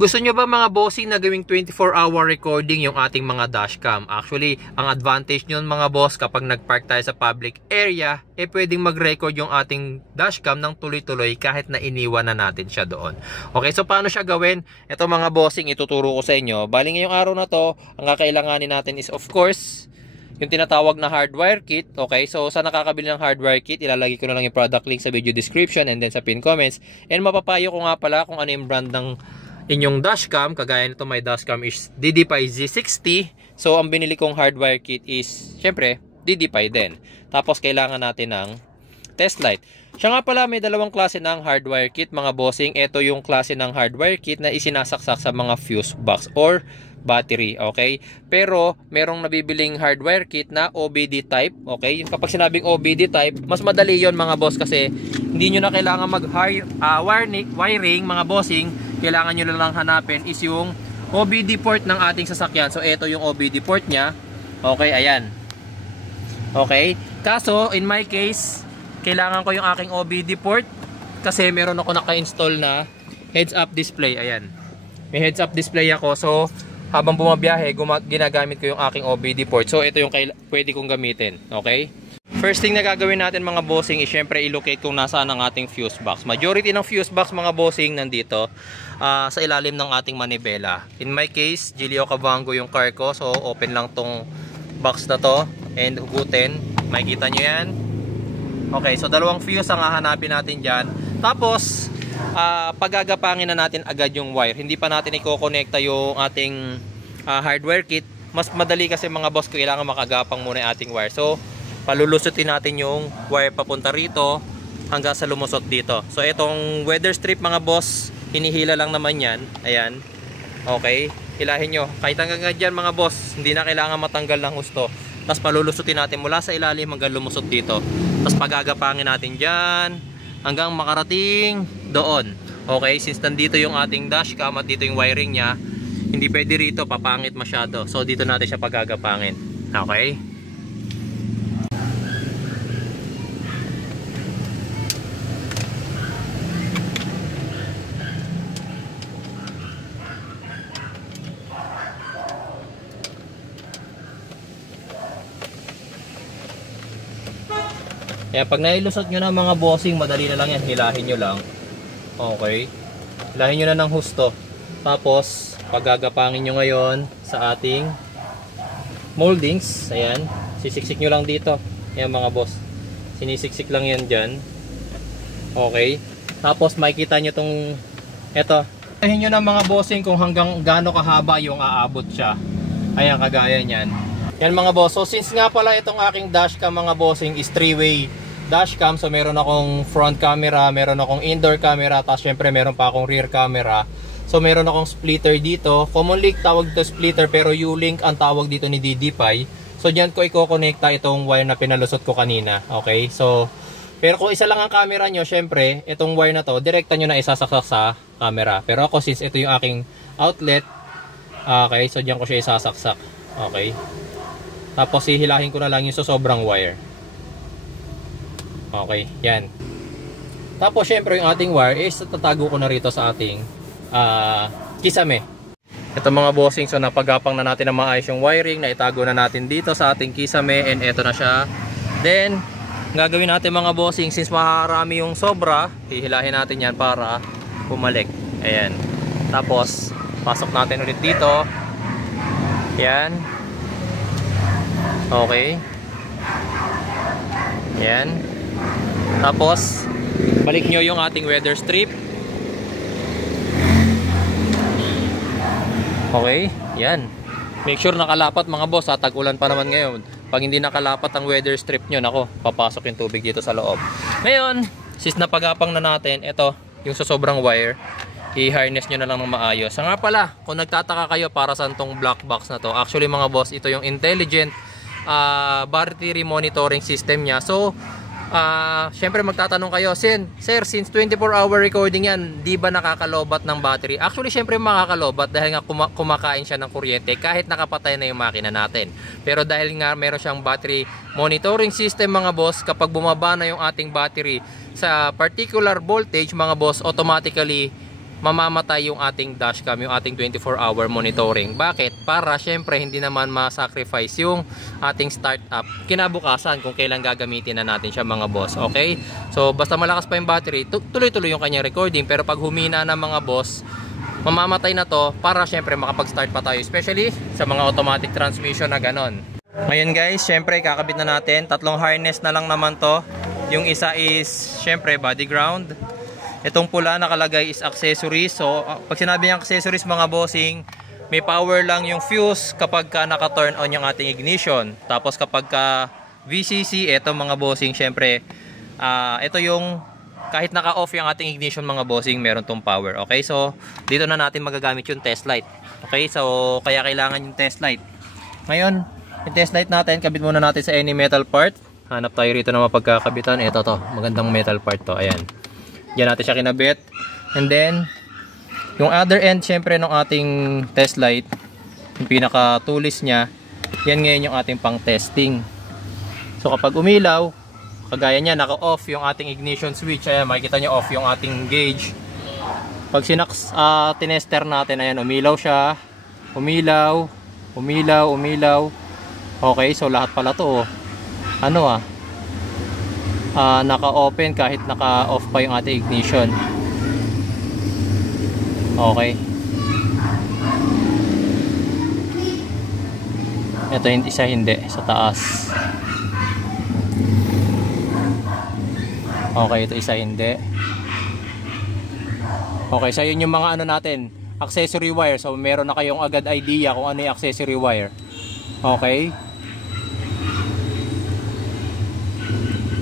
Gusto nyo ba mga bossing na gawing 24-hour recording yung ating mga dashcam? Actually, ang advantage nyon mga boss kapag nagpark tayo sa public area, pwedeng mag-record yung ating dashcam ng tuloy-tuloy kahit na iniwan na natin siya doon. Okay, so paano siya gawin? Ito mga bossing, ituturo ko sa inyo. Bali ngayong araw na to, ang kakailanganin natin is of course, yung tinatawag na hardwire kit. Okay, so sa nakakabili ng hardwire kit, ilalagay ko na lang yung product link sa video description and then sa pin comments. And mapapayo ko nga pala kung ano yung brand ng inyong dashcam. Kagaya nito, my dashcam is DDPI Z60. So ang binili kong hardwire kit is syempre DDPI din. Tapos kailangan natin ng test light. Siya nga pala, may dalawang klase ng hardwire kit mga bossing. Ito yung klase ng hardwire kit na isinasaksak sa mga fuse box or battery, okay? Pero merong nabibiling hardwire kit na OBD type, okay? Kapag sinabing OBD type, mas madali yon mga boss kasi hindi nyo na kailangan wiring mga bossing. Kailangan nyo lang hanapin is yung OBD port ng ating sasakyan. So ito yung OBD port nya, okay? Ayan, okay? Kaso in my case, kailangan ko yung aking OBD port kasi meron ako naka-install na heads up display. Ayan, may heads up display ako, so habang bumabiyahe, ginagamit ko yung aking OBD port. So ito yung pwede kong gamitin, okay? First thing na gagawin natin mga bossing is syempre i-locate kung nasaan ang ating fuse box. Majority ng fuse box mga bossing nandito sa ilalim ng ating manibela. In my case, Gilio Cabango yung car ko, so open lang tong box na to and hugutin. Makikita nyo yan. Okay, so dalawang fuse ang hahanapin natin dyan. Tapos pagagapangin na natin agad yung wire. Hindi pa natin i-connecta yung ating hardware kit. Mas madali kasi mga boss, kailangan makagapang muna yung ating wire. So palulusutin natin yung wire papunta rito hanggang sa lumusot dito. So itong weather strip mga boss, hinihila lang naman yan. Ayan, okay, hilahin nyo kahit hanggang dyan mga boss. Hindi na kailangan matanggal ng husto. Tapos palulusutin natin mula sa ilalim hanggang lumusot dito. Tapos pagagapangin natin dyan hanggang makarating doon. Okay, since nandito yung ating dashcam at dito yung wiring nya, hindi pwede rito, papangit masyado. So dito natin siya pagagapangin. Okay, kaya pag nailusot nyo na mga bossing, madali na lang yan, hilahin nyo lang. Okay, hilahin nyo na ng husto. Tapos pagagapangin nyo ngayon sa ating moldings. Ayan, sisiksik nyo lang dito. Ayan mga boss, sinisiksik lang yan dyan. Okay, tapos makikita nyo tong eto. Hilahin nyo na mga bossing kung hanggang gaano kahaba yung aabot siya. Ayan, kagaya nyan. Yan mga boss, so since nga pala itong aking dashcam mga bossing is 3-way dashcam, so meron akong front camera, meron akong indoor camera, tapos syempre meron pa akong rear camera. So meron akong splitter dito. Commonly tawag dito splitter, pero U-Link ang tawag dito ni DDPI. So dyan ko i-connecta itong wire na pinalusot ko kanina. Okay, so pero kung isa lang ang camera nyo, syempre itong wire na to, direkta nyo na isasaksak sa camera. Pero ako, since ito yung aking outlet, okay, so dyan ko siya isasaksak. Okay, tapos hihilahin ko na lang yung sobrang wire. Okay, yan. Tapos syempre yung ating wire is tatago ko na rito sa ating kisame. Ito mga bossing, so napagapang na natin na maayos yung wiring, na itago na natin dito sa ating kisame, and eto na siya. Then gagawin natin mga bossing, since maharami yung sobra, hihilahin natin yan para bumalik. Ayan. Tapos pasok natin ulit dito. Yan. Okay. Yan. Tapos balik nyo yung ating weather strip. Okay, yan. Make sure nakalapat mga boss, tag-ulan pa naman ngayon. Pag hindi nakalapat ang weather strip nyo, nako, papasok yung tubig dito sa loob. Ngayon, since napagapang na natin, ito yung sa sobrang wire, i-harness nyo na lang ng maayos. Sa nga pala, kung nagtataka kayo para sa tong black box na to, actually mga boss, ito yung intelligent battery monitoring system nya. So syempre magtatanong kayo, Sir, since 24-hour recording yan, di ba nakakalobat ng battery? Actually, syempre makakalobat dahil nga kumakain siya ng kuryente kahit nakapatay na yung makina natin. Pero dahil nga meron siyang battery monitoring system mga boss, kapag bumaba na yung ating battery sa particular voltage mga boss, automatically mamamatay yung ating dashcam, yung ating 24-hour monitoring. Bakit? Para syempre hindi naman ma-sacrifice yung ating startup kinabukasan kung kailan gagamitin na natin siya mga boss. Okay? So basta malakas pa yung battery, tuloy-tuloy yung kanyang recording. Pero pag humina na mga boss, mamamatay na to para syempre makapag-start pa tayo. Especially sa mga automatic transmission na ganon. Ngayon guys, syempre kakabit na natin. Tatlong harness na lang naman to. Yung isa is syempre body ground. Itong pula nakalagay is accessories. So pag sinabi ng accessories mga bossing, may power lang yung fuse kapag ka naka-turn on yung ating ignition. Tapos kapag ka VCC, ito mga bossing, syempre ito yung kahit naka-off yung ating ignition mga bossing, meron tong power. Okay, so dito na natin magagamit yung test light. Okay, so kaya kailangan yung test light. Ngayon, yung test light natin, kabit muna natin sa any metal part. Hanap tayo rito na mapagkakabitan. Ito to, magandang metal part to. Ayan. Diyan natin siya kinabit. And then, yung other end syempre ng ating test light, yung pinaka-tulis niya, yan ngayon yung ating pang-testing. So kapag umilaw, kagaya niya, naka-off yung ating ignition switch. Ayan, makikita nyo off yung ating gauge. Pag tinester natin, ayan, umilaw siya. Umilaw, umilaw, umilaw. Okay, so lahat pala to, ano naka-open kahit naka-off pa yung ating ignition. Okay. Ito yung isa hindi, sa taas. Okay, ito isa hindi. Okay, so yun yung mga ano natin, accessory wire. So meron na kayong agad idea kung ano yung accessory wire. Okay.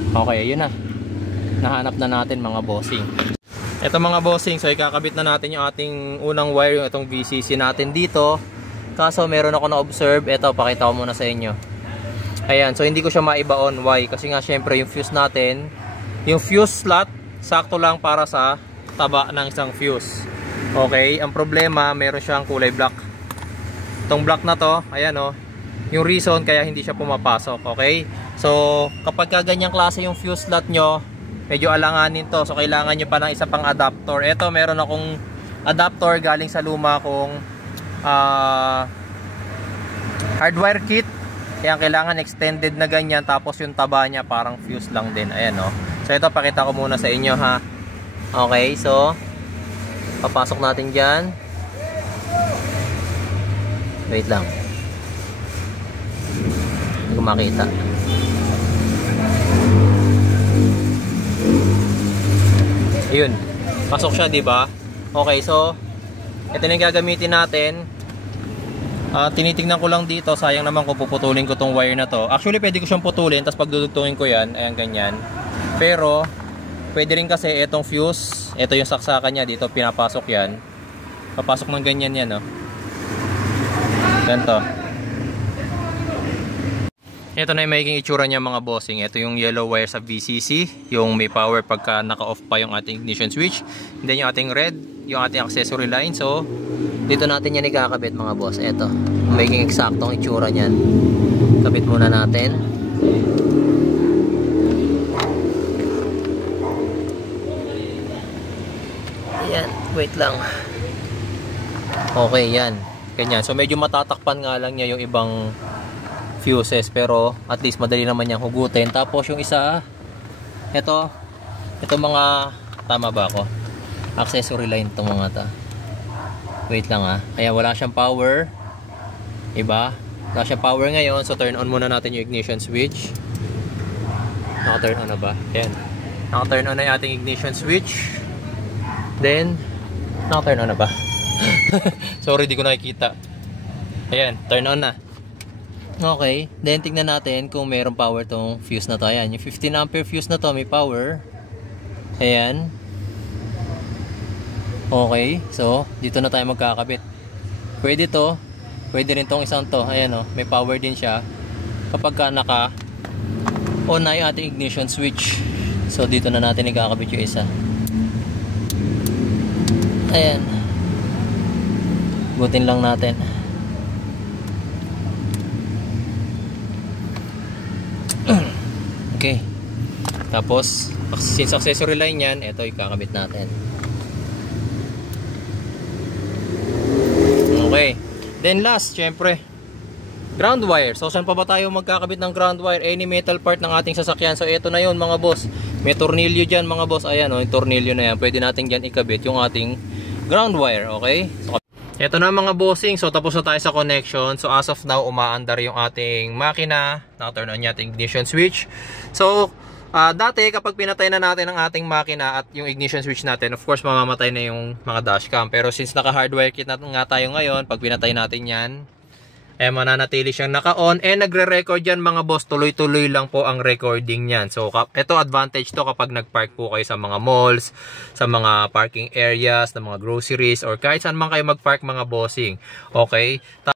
Okay, ayun na. Nahanap na natin mga bossing. Ito mga bossing, so ikakabit na natin yung ating unang wire, yung itong VCC natin dito. Kaso meron ako na-observe. Ito, pakita ko muna sa inyo. Ayan, so hindi ko siya maiba-on. Why? Kasi nga syempre yung fuse natin, yung fuse slot, sakto lang para sa taba ng isang fuse. Okay, ang problema, meron siyang kulay black. Itong black na to, ayan yung reason kaya hindi siya pumapasok. Okay, so kapag ganyang klase yung fuse slot nyo, medyo alanganin to. So kailangan nyo pa ng isa pang adapter. Ito, meron akong adapter galing sa luma kong hardwire kit. Kaya kailangan extended na ganyan. Tapos yung taba niya parang fuse lang din. Ayan so ito, pakita ko muna sa inyo ha. Okay, so papasok natin dyan. Wait lang, hindi ko makita. Ayun, pasok siya, di ba? Okay, so ito na yung gagamitin natin. Tinitingnan ko lang dito, sayang naman kung puputulin ko tong wire na to. Actually pwede ko siyang putulin, tapos pagdudugtungin ko yan, ayan ganyan. Pero pwede rin kasi itong fuse, ito yung saksakan niya, dito pinapasok yan. Papasok ng ganyan yan ganito. Ito na yung magiging itsura niya mga bossing. Ito yung yellow wire sa VCC, yung may power pagka naka-off pa yung ating ignition switch. And then yung ating red, yung ating accessory line. So dito natin yan ikakabit mga boss. Ito, magiging eksaktong itsura niyan. Kabit muna natin. Ayan, wait lang. Okay, yan. Ganyan. So medyo matatakpan nga lang niya yung ibang fuses, pero at least madali naman niyang hugutin. Tapos yung isa, ito mga, tama ba ako? Accessory line itong mga ta. Wait lang kaya wala siyang power. Iba? Wala siyang power ngayon, so turn on muna natin yung ignition switch. Naka-turn on na ba? Ayan. Naka-turn on na yung ating ignition switch. Then, naka-turn on na ba? Sorry, di ko nakikita. Ayan, turn on na. Okay, then tignan natin kung mayroong power tong fuse na to. Ayan, yung 15 ampere fuse na to may power. Ayan. Okay, so dito na tayo magkakabit. Pwede to, pwede rin tong isang to. Ayan may power din siya kapag ka naka on na yung ating ignition switch. So dito na natin ikakabit yung isa. Ayan, butin lang natin. Okay, tapos since accessory line yan, ito ikakabit natin. Then last, syempre, ground wire. So saan pa ba tayo magkakabit ng ground wire? Any metal part ng ating sasakyan. So ito na yun mga boss. May tornilyo dyan mga boss. Ayan o, yung tornilyo na yan. Pwede natin dyan ikabit yung ating ground wire. Okay? So, ito na mga bossing. So tapos na tayo sa connection. So as of now, umaandar yung ating makina. Naka-turn on yung ating ignition switch. So dati kapag pinatay na natin ang ating makina at yung ignition switch natin, of course mamamatay na yung mga dashcam. Pero since naka-hardwire kit na nga tayo ngayon, pag pinatay natin yan, eh mananatili siyang naka-on and nagre-record yan mga boss. Tuloy-tuloy lang po ang recording niyan. So ito advantage to kapag nag-park po kayo sa mga malls, sa mga parking areas, ng mga groceries, or kahit saan man kayo mag-park mga bossing. Okay?